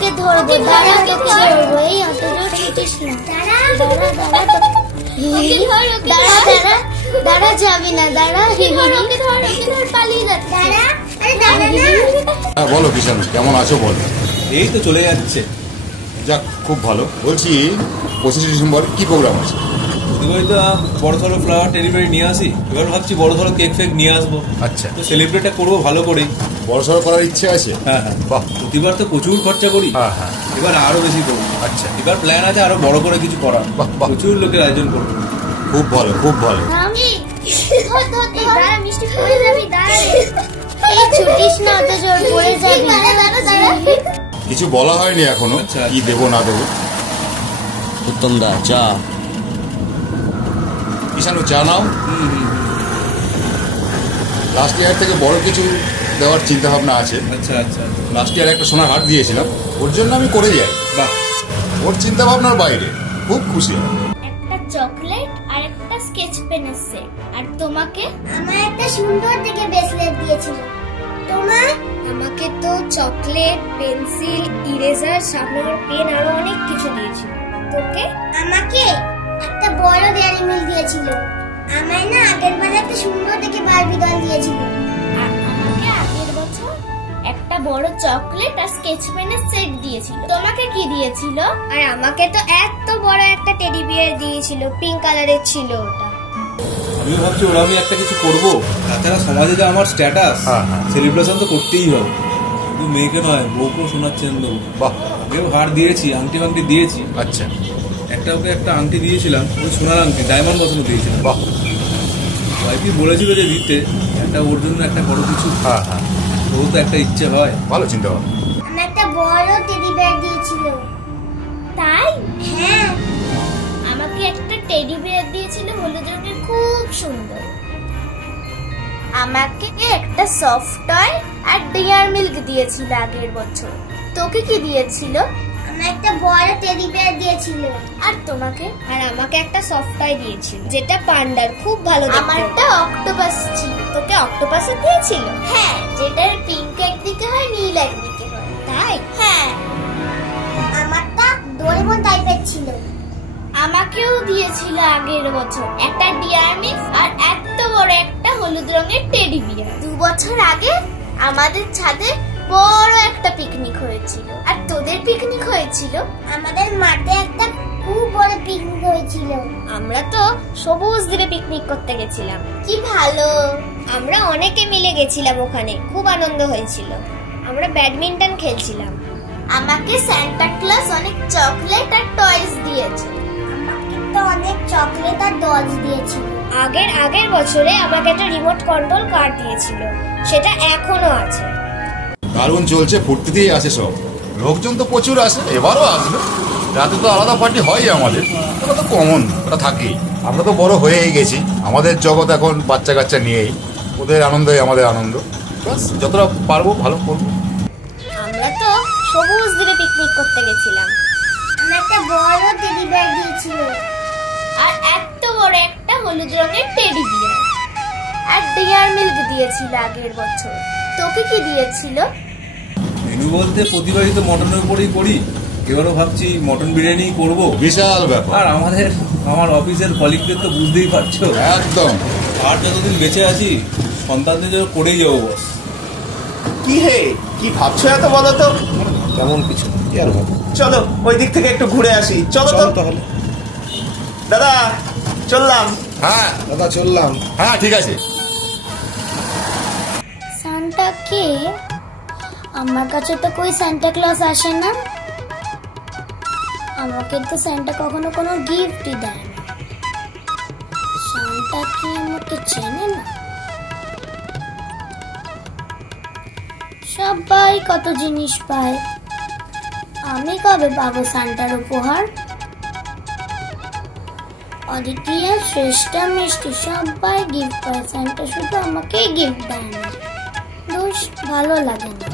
ওকে ধরবো, দাঁড়া তোকে ধরবো। এই অত জোর ছুটিস না, দাঁড়া দাঁড়া যাবি না, দাঁড়া পালিয়ে যাচ্ছে। হ্যাঁ বলো কিষান, কেমন আছো বল? এই তো চলে যাচ্ছে। যাক, খুব ভালো। বলছি 25শে ডিসেম্বর কি প্রোগ্রাম আছে? ওই তো বড় ধরো ফ্লাওয়ার টেলিভারি নিয়ে আসি, এবার ভাবছি বড় ধরো কেক ফেক নিয়ে আসবো। আচ্ছা, তো সেলিব্রেটটা করবো ভালো করেই। বড় সড়ো করার ইচ্ছে আছে? হ্যাঁ হ্যাঁ, বাহ, প্রতিবার তো প্রচুর খরচা করি। হ্যাঁ হ্যাঁ, এবার আরো বেশি করবো। আচ্ছা, এবার প্ল্যান আছে আরো বড় করে কিছু করার। বাহ বাহ, প্রচুর লোকের আয়োজন করবো। খুব ভালো খুব ভালো। মিষ্টি পড়ে যাবি, এই ছুটিস না, অত জোর পড়ে যাবি। কিছু বলা হয়নি এখনো, আচ্ছা, কি দেবো না দেবো। উত্তম দা চা। কিষানু চা নাও। লাস্ট ইয়ার থেকে বড় কিছু দেওয়ার চিন্তা ভাবনা আছে। আচ্ছা আচ্ছা, লাস্ট ইয়ার একটা সোনার হাট দিয়েছিলাম, ওর জন্য আমি করে যাই। বাহ, ওর চিন্তা ভাবনার বাইরে, খুব খুশি। একটা চকলেট আর একটা স্কেচ পেনের সেট। আর তোমাকে? আমার একটা সুন্দর দেখে ব্রেসলেট দিয়েছিল। তোমার? আমাকে তো chocolate, pencil, eraser, sharpener, pen আরো অনেক কিছু দিয়েছিল। তোকে? আমাকে একটা বড় ডেয়ারি মিল্ক দিয়েছিল। আমায় না আগের বার একটা সুন্দর দেখে বারবি ডল দিয়েছিল। আর আমাকে আগের বছর একটা বড় চকলেট আর স্কেচ পেনের সেট দিয়েছিল। তোমাকে কি দিয়েছিল? আর আমাকে তো এত বড় একটা টেডি বিয়ার দিয়েছিল, পিঙ্ক কালারের ছিল ওটা। আমি ভাবছি ওরা আমি একটা কিছু করবো। তাছাড়া সমাজে যে আমার স্ট্যাটাস, সেলিব্রেশন তো করতেই হবে। শুধু মেয়েকে নয়, বউকেও শোনার চেন দেবো। বাহ, আগেও হার দিয়েছি, আংটি ফাংটি দিয়েছি। আচ্ছা, একটা ওকে একটা আংটি দিয়েছিলাম, ওই সোনার আংটি ডায়মন্ড বসানো দিয়েছিলাম। বাহ, ওয়াইফই বলেছিল যে দিতে, একটা ওর জন্য একটা বড় কিছু। হ্যাঁ হ্যাঁ, ও তো একটা ইচ্ছে হয়। ভালো চিন্তা ভাবনা। আমার একটা বড় টেডি বিয়ার দিয়েছিল। তাই? হ্যাঁ, আমাকে একটা টেডি বিয়ার দিয়েছিল হলুদ রঙের, খুব সুন্দর। আমাকে একটা সফট টয় আর ডিয়ার মিল্ক দিয়েছিল আগের বছর। তোকে কি দিয়েছিল? আমার একটা বড় টেডি বিয়ার দিয়েছিল। আর তোমাকে? আর আমাকে একটা সফট টয় দিয়েছিল, যেটা পান্ডার, খুব ভালো দেখতে। আমারটা অক্টোপাস ছিল। তোকে অক্টোপাসও দিয়েছিল? হ্যাঁ, যেটার পিঙ্ক একদিকে হয়, নীল একদিকে হয়। তাই? হ্যাঁ, আমারটা ডোরেমন টাইপের ছিল। আমাকেও দিয়েছিল আগের বছর একটা ডিয়ার মিক্স আর এত বড় একটা হলুদ রঙের টেডি বিয়ার। 2 বছর আগে আমাদের ছাদে বড় একটা পিকনিক হয়েছিল। আর তোদের পিকনিক হয়েছিল? আমাদের মাঠে একটা খুব বড় পিকনিক হয়েছিল। আমরা তো সবুজ দ্বীপে পিকনিক করতে গেছিলাম। কি ভালো! আমরা অনেকে মিলে গেছিলাম ওখানে, খুব আনন্দ হয়েছিল। আমরা ব্যাডমিন্টন খেলছিলাম। আমাকে সান্টা ক্লজ অনেক চকলেট আর টয়স দিয়েছে। আমাকে তো অনেক চকলেট আর ডলস দিয়েছিল। আগের বছরে আমাকে একটা রিমোট কন্ট্রোল কার দিয়েছিল, সেটা এখনো আছে। দারুণ চলছে, ফুর্তিতেই আছে সব। লোকজন তো প্রচুর আসে, এবারও আসবে। রাতে তো আলাদা পার্টি হয় আমাদের, ওটা তো কমন, ওটা থাকেই। আমরা তো বড় হয়েই গেছি, আমাদের জগৎ এখন বাচ্চা কাচ্চা নিয়েই। ওদের আনন্দই আমাদের আনন্দ। বাস যতটা পারবো ভালো করবো। আমরা তো সবুজ দ্বীপে পিকনিক করতে গেছিলাম। আমার একটা বড় টেডি বিয়ার দিয়েছিল। আর এত বড় একটা হলুদ রঙের টেডি বিয়ার। আর ডিয়ার মিল্ক দিয়েছিল আগের বছর। তোকে কি দিয়েছিল? মেনু বলতে প্রতিবারই তো মটনের উপরেই করি, এবারও ভাবছি মটন বিরিয়ানি করবো। বিশাল ব্যাপার। আর আমার অফিসের কলিগদের তো বুঝতেই পারছো, একদম। আর যতদিন বেঁচে আছি সন্তানদের জন্য করেই যাবো বস। কি হে, কি ভাবছো এত বলো তো? তেমন কিছু কি আর ভাবো। চলো ওই দিক থেকে একটু ঘুরে আসি। চলো তো তাহলে দাদা, চললাম। হ্যাঁ দাদা চললাম। হ্যাঁ, ঠিক আছে। সান্টা কে? আমার কাছে তো কই সান্টা ক্লজ আসে না। আমাকে তো সান্টা কখনো কোনো গিফটই দেয় না। সান্টা কি আমাকে চেনে না? সবাই কত জিনিস পায়, আমি কবে পাবো সান্টার উপহার? অদ্বিতীয়, শ্রেষ্ঠা, মিষ্টি সবাই গিফট পায়, সান্টা শুধু আমাকেই গিফট দেয় না। দোষ, ভালো লাগে না।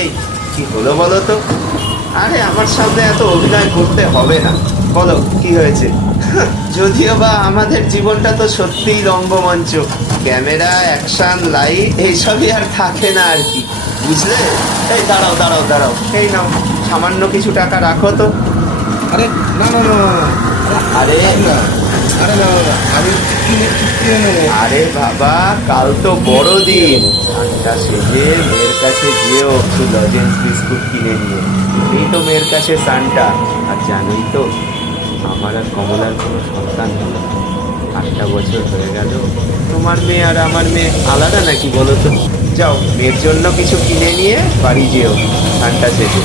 এই কি হলো বলো তো? আরে আমার সামনে এত অভিনয় করতে হবে না, বলো কি হয়েছে? যদিও বা আমাদের জীবনটা তো সত্যিই রঙ্গমঞ্চ, ক্যামেরা, অ্যাকশন, লাইট এইসবই আর থাকে না আর কি, বুঝলে? এই দাঁড়াও দাঁড়াও দাঁড়াও, এই নাও সামান্য কিছু টাকা রাখো তো। আরে না না না, আরে আরে না না, আমি কিনে নেবো। আরে বাবা, কাল তো বড়দিন, সানটা সেজে মেয়ের কাছে যেও একটু লজেন্স বিস্কুট কিনে নিয়ে। এই তো মেয়ের কাছে সানটা। আর জানোই তো আমার আর কমলার কোনো সন্তান হলো না, 8টা বছর হয়ে গেল। তোমার মেয়ে আর আমার মেয়ে আলাদা নাকি বলো তো? যাও মেয়ের জন্য কিছু কিনে নিয়ে বাড়ি যেও সানটা সেজে।